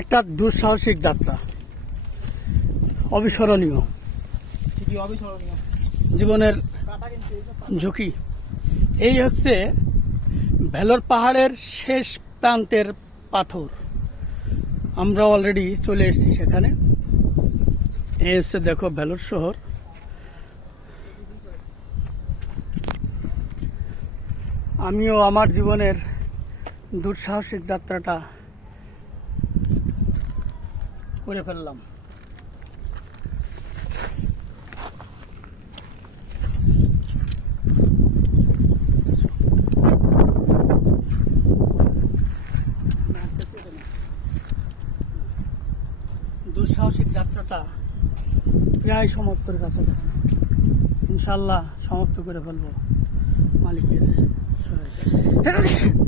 একটা দুঃসাহসিক যাত্রা, অবিস্মরণীয় জীবনের ঝুঁকি। এই হচ্ছে ভেলোর পাহাড়ের শেষ প্রান্তের পাথর। আমরা অলরেডি চলে এসেছি সেখানে। এই হচ্ছে দেখো ভেলোর শহর। আমিও আমার জীবনের দুঃসাহসিক যাত্রাটা করে ফেললাম। দুঃসাহসিক যাত্রাটা প্রায় সমাপ্তির কাছাকাছি। ইনশাল্লাহ সমাপ্ত করে ফেলবো মালিকের সহায়তায়।